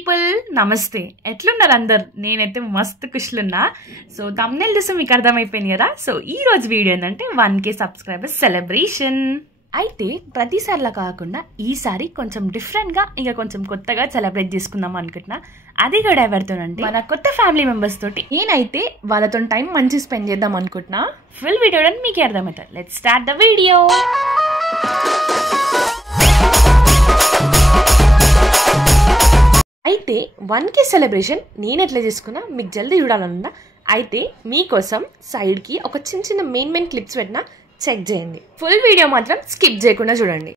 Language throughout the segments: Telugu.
పీపుల్ నమస్తే ఎట్లున్నారు అందరు నేనైతే మస్తు ఖుషులున్నా సో thumbnail చూసి మీకు అర్థమైపోయింది కదా సో ఈ రోజు వీడియో ఏంటంటే 1K సబ్స్క్రైబర్స్ సెలబ్రేషన్ అయితే ప్రతిసారిలా కాకుండా ఈసారి కొంచెం డిఫరెంట్ గా ఇంకా కొంచెం కొత్తగా సెలబ్రేట్ చేసుకుందాం అనుకుంటున్నా అది కూడా ఎవరితోనంటే మన కొత్త ఫ్యామిలీ మెంబర్స్ తోటి నేనైతే వాళ్ళతో టైం మంచి స్పెండ్ చేద్దాం అనుకుంటున్నా ఫుల్ వీడియో మీకు అర్థమవుతుంది లెట్స్ స్టార్ట్ ద వీడియో అయితే 1K సెలబ్రేషన్ నేను ఎట్లా చేసుకున్నా మీకు జల్దీ చూడాలన్నా అయితే మీకోసం సైడ్ కి ఒక చిన్న మెయిన్ క్లిప్స్ పెట్టినా చెక్ చేయండి ఫుల్ వీడియో మాత్రం స్కిప్ చేయకుండా చూడండి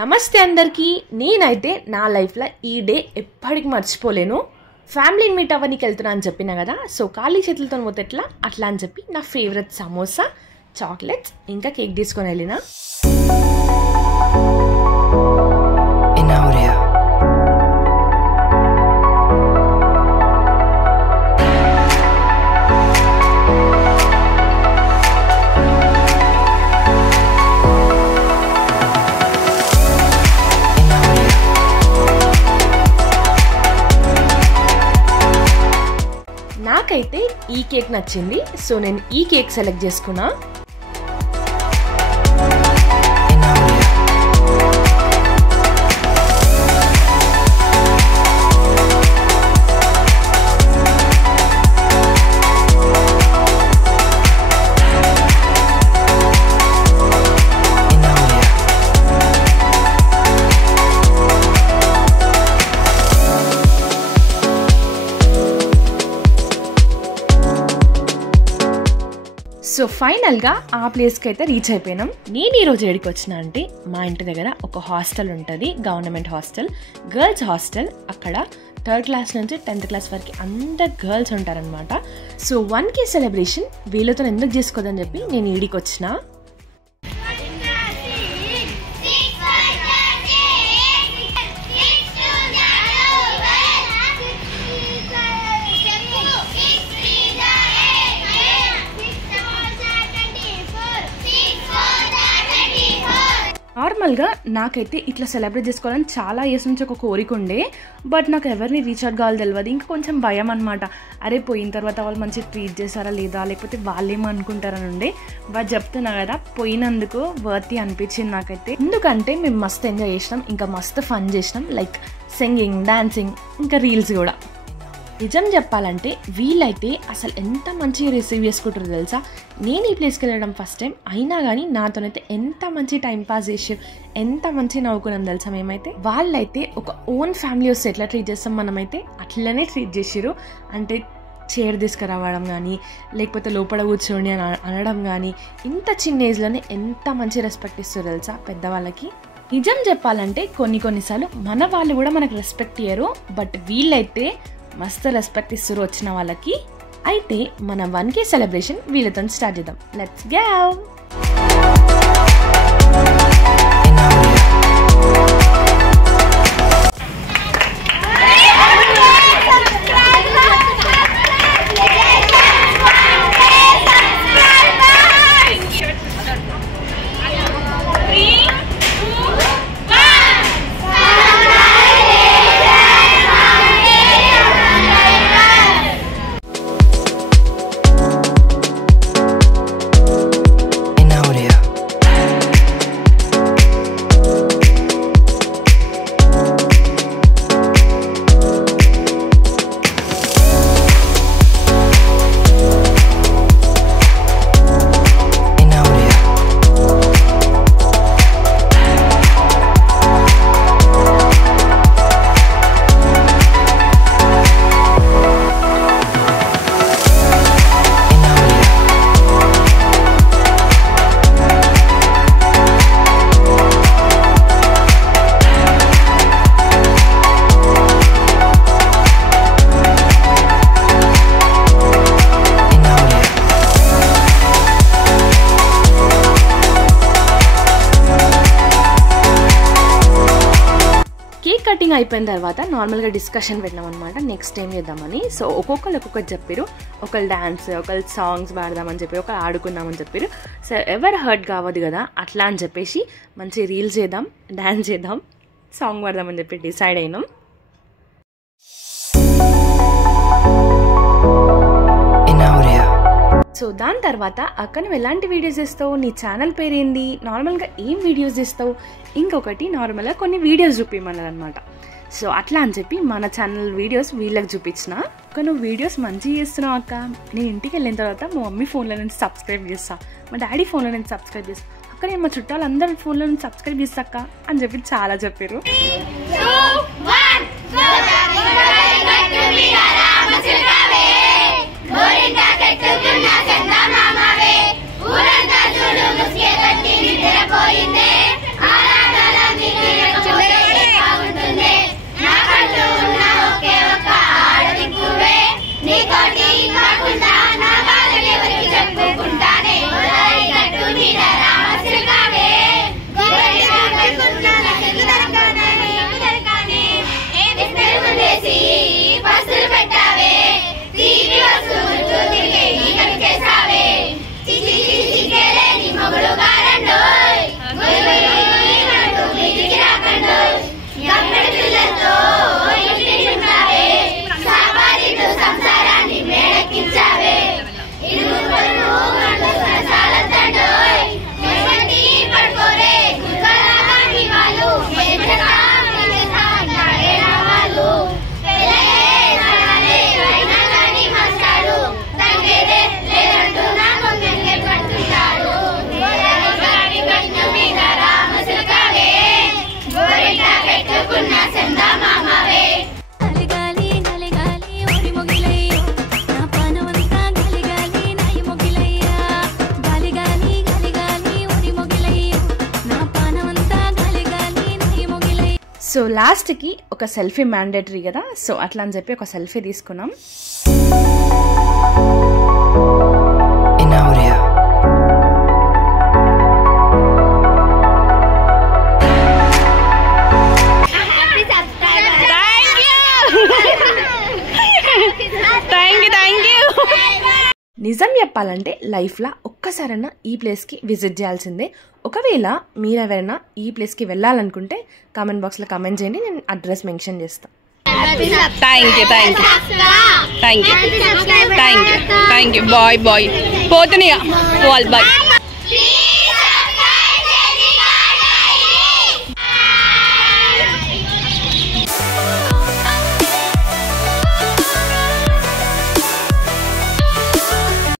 నమస్తే అందరికీ నేనైతే నా లైఫ్లో ఈ డే ఎప్పటికి మర్చిపోలేను ఫ్యామిలీని మీట్ అవ్వడానికి వెళ్తున్నా అని చెప్పినా కదా సో ఖాళీ చేతులతో పోతే ఎట్లా అట్లా అని చెప్పి నా ఫేవరెట్ సమోసా చాక్లెట్స్ ఇంకా కేక్ తీసుకొని వెళ్ళినా నాకైతే ఈ కేక్ నచ్చింది సో నేను ఈ కేక్ సెలెక్ట్ చేసుకున్నా సో ఫైనల్గా ఆ ప్లేస్కి అయితే రీచ్ అయిపోయినాం నేను ఈరోజు ఏడికి వచ్చిన అంటే మా ఇంటి దగ్గర ఒక హాస్టల్ ఉంటుంది గవర్నమెంట్ హాస్టల్ గర్ల్స్ హాస్టల్ అక్కడ 3rd క్లాస్ నుంచి 10th క్లాస్ వరకు అందరు గర్ల్స్ ఉంటారనమాట సో 1K సెలబ్రేషన్ వీళ్ళతో ఎందుకు చేసుకోదని చెప్పి నేను ఈడికి వచ్చిన నార్మల్గా నాకైతే ఇట్లా సెలబ్రేట్ చేసుకోవాలని చాలా ఇయర్స్ నుంచి ఒక కోరిక ఉండే బట్ నాకు ఎవరిని రీచ్ అవుట్ కావాలి తెలియదు ఇంకా కొంచెం భయం అనమాట అరే పోయిన తర్వాత వాళ్ళు మంచిగా ట్రీట్ చేస్తారా లేదా లేకపోతే వాళ్ళేమో అనుకుంటారని ఉండే బట్ చెప్తున్నా కదా పోయినందుకు వర్తి అనిపించింది నాకైతే ఎందుకంటే మేము మస్తు ఎంజాయ్ చేసినాం ఇంకా మస్తు ఫన్ చేసినాం లైక్ సింగింగ్ డాన్సింగ్ ఇంకా రీల్స్ కూడా నిజం చెప్పాలంటే వీళ్ళైతే అసలు ఎంత మంచిగా రిసీవ్ చేసుకుంటారో తెలుసా నేను ఈ ప్లేస్కి వెళ్ళడం ఫస్ట్ టైం అయినా కానీ నాతోనైతే ఎంత మంచి టైం పాస్ చేసారు ఎంత మంచి నవ్వుకున్నాం తెలుసా మేమైతే వాళ్ళైతే ఒక ఓన్ ఫ్యామిలీ వస్తే ఎట్లా ట్రీట్ చేస్తాం మనమైతే అట్లనే ట్రీట్ చేసారు అంటే చైర్ తీసుకురావడం కానీ లేకపోతే లోపల కూర్చోండి అని అనడం కానీ ఇంత చిన్న ఏజ్లోనే ఎంత మంచి రెస్పెక్ట్ ఇస్తారు తెలుసా పెద్దవాళ్ళకి నిజం చెప్పాలంటే కొన్నిసార్లు మన వాళ్ళు కూడా మనకు రెస్పెక్ట్ ఇయ్యరు బట్ వీళ్ళైతే మస్తు రెస్పెక్ట్ ఇస్తారు వచ్చిన వాళ్ళకి అయితే మన 1K సెలబ్రేషన్ వీళ్ళతో స్టార్ట్ చేద్దాం లెట్స్ గో షాపింగ్ అయిపోయిన తర్వాత నార్మల్గా డిస్కషన్ పెట్టినాం అనమాట నెక్స్ట్ ఏం చేద్దామని. సో ఒక్కొక్కరు చెప్పారు. ఒకళ్ళు డ్యాన్స్, ఒకళ్ళు సాంగ్స్ పాడదామని చెప్పి, ఒకళ్ళు ఆడుకుందామని చెప్పారు. సో ఎవరు హర్ట్ కావద్దు కదా అట్లా అని చెప్పేసి మంచి రీల్స్ చేద్దాం, డ్యాన్స్ చేద్దాం, సాంగ్ పాడదామని చెప్పి డిసైడ్ అయినాం. సో దాని తర్వాత అక్క నువ్వు ఎలాంటి వీడియోస్ చేస్తావు, నీ ఛానల్ పేరు ఏంది, నార్మల్గా ఏం వీడియోస్ చేస్తావు, ఇంకొకటి నార్మల్గా కొన్ని వీడియోస్ చూపించమన్నారు అనమాట. సో అట్లా అని చెప్పి మన ఛానల్ వీడియోస్ వీళ్ళకి చూపించిన. అక్క నువ్వు వీడియోస్ మంచిగా చేస్తున్నావు అక్క, నేను ఇంటికి వెళ్ళిన తర్వాత మా మమ్మీ ఫోన్లో నుంచి సబ్స్క్రైబ్ చేస్తా, మా డాడీ ఫోన్లో నుంచి సబ్స్క్రైబ్ చేస్తా అక్క, నేను మా చుట్టాలు అందరి ఫోన్లో నుంచి సబ్స్క్రైబ్ చేస్తా అక్క అని చెప్పి చాలా చెప్పారు. సో లాస్ట్కి ఒక సెల్ఫీ మ్యాండేటరీ కదా, సో అట్లా అని చెప్పి ఒక సెల్ఫీ తీసుకున్నాం. నిజం చెప్పాలంటే లైఫ్లో ఒక్కసారైనా ఈ ప్లేస్కి విజిట్ చేయాల్సిందే. ఒకవేళ మీరెవరైనా ఈ ప్లేస్కి వెళ్ళాలనుకుంటే కామెంట్ బాక్స్లో కామెంట్ చేయండి, నేను అడ్రస్ మెన్షన్ చేస్తాను. థ్యాంక్ యూ బాయ్ పోతున్నాయి బాయ్.